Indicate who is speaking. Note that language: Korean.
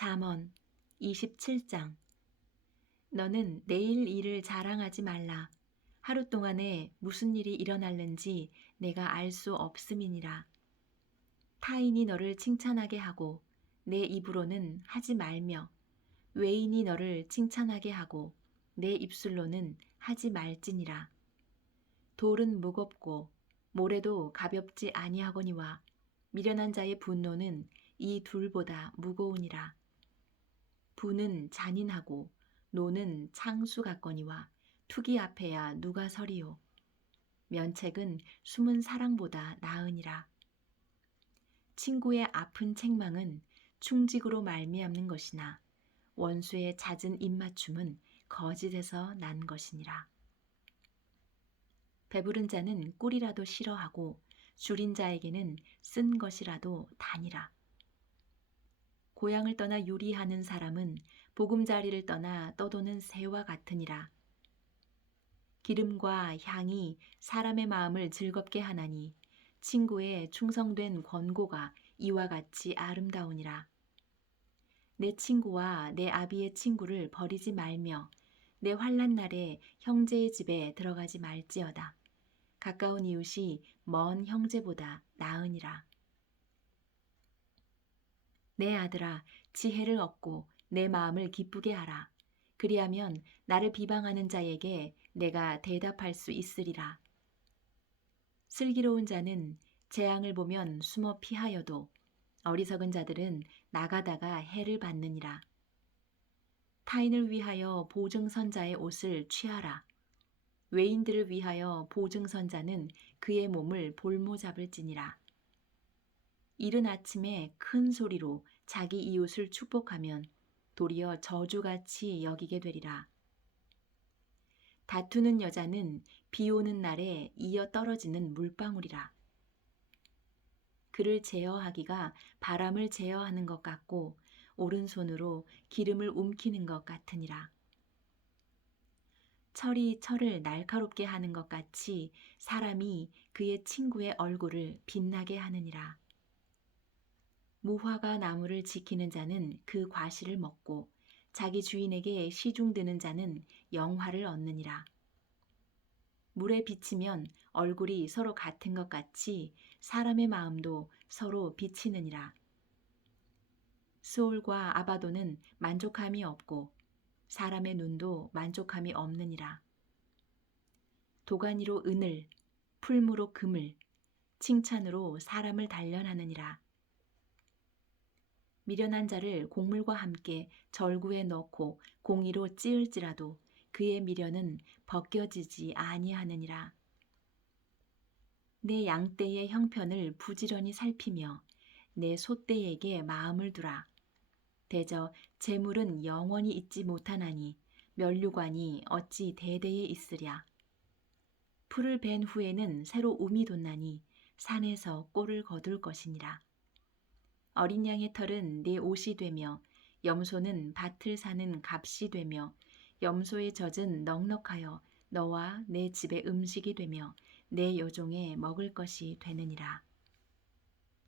Speaker 1: 잠언 27장 너는 내일 일을 자랑하지 말라. 하루 동안에 무슨 일이 일어날는지 내가 알 수 없음이니라. 타인이 너를 칭찬하게 하고 내 입으로는 하지 말며 외인이 너를 칭찬하게 하고 내 입술로는 하지 말지니라. 돌은 무겁고 모래도 가볍지 아니하거니와 미련한 자의 분노는 이 둘보다 무거우니라. 부는 잔인하고 노는 창수 같거니와 투기 앞에야 누가 서리요. 면책은 숨은 사랑보다 나으니라. 친구의 아픈 책망은 충직으로 말미암는 것이나 원수의 잦은 입맞춤은 거짓에서 난 것이니라. 배부른 자는 꿀이라도 싫어하고 줄인 자에게는 쓴 것이라도 다니라. 고향을 떠나 요리하는 사람은 보금자리를 떠나 떠도는 새와 같으니라. 기름과 향이 사람의 마음을 즐겁게 하나니 친구의 충성된 권고가 이와 같이 아름다우니라. 내 친구와 내 아비의 친구를 버리지 말며 내 환란 날에 형제의 집에 들어가지 말지어다. 가까운 이웃이 먼 형제보다 나으니라. 내 아들아, 지혜를 얻고 내 마음을 기쁘게 하라. 그리하면 나를 비방하는 자에게 내가 대답할 수 있으리라. 슬기로운 자는 재앙을 보면 숨어 피하여도 어리석은 자들은 나가다가 해를 받느니라. 타인을 위하여 보증선자의 옷을 취하라. 외인들을 위하여 보증선자는 그의 몸을 볼모 잡을지니라. 이른 아침에 큰 소리로 자기 이웃을 축복하면 도리어 저주같이 여기게 되리라. 다투는 여자는 비 오는 날에 이어 떨어지는 물방울이라. 그를 제어하기가 바람을 제어하는 것 같고 오른손으로 기름을 움키는 것 같으니라. 철이 철을 날카롭게 하는 것 같이 사람이 그의 친구의 얼굴을 빛나게 하느니라. 무화과 나무를 지키는 자는 그 과실을 먹고 자기 주인에게 시중드는 자는 영화를 얻느니라. 물에 비치면 얼굴이 서로 같은 것 같이 사람의 마음도 서로 비치느니라. 수올과 아바도는 만족함이 없고 사람의 눈도 만족함이 없느니라. 도가니로 은을, 풀무로 금을, 칭찬으로 사람을 단련하느니라. 미련한 자를 곡물과 함께 절구에 넣고 공의로 찌을지라도 그의 미련은 벗겨지지 아니하느니라. 내 양떼의 형편을 부지런히 살피며 내 소떼에게 마음을 두라. 대저 재물은 영원히 있지 못하나니 멸류관이 어찌 대대에 있으랴. 풀을 벤 후에는 새로 움이 돋나니 산에서 꼴을 거둘 것이니라. 어린 양의 털은 내 옷이 되며 염소는 밭을 사는 값이 되며 염소의 젖은 넉넉하여 너와 내 집의 음식이 되며 내 여종의 먹을 것이 되느니라.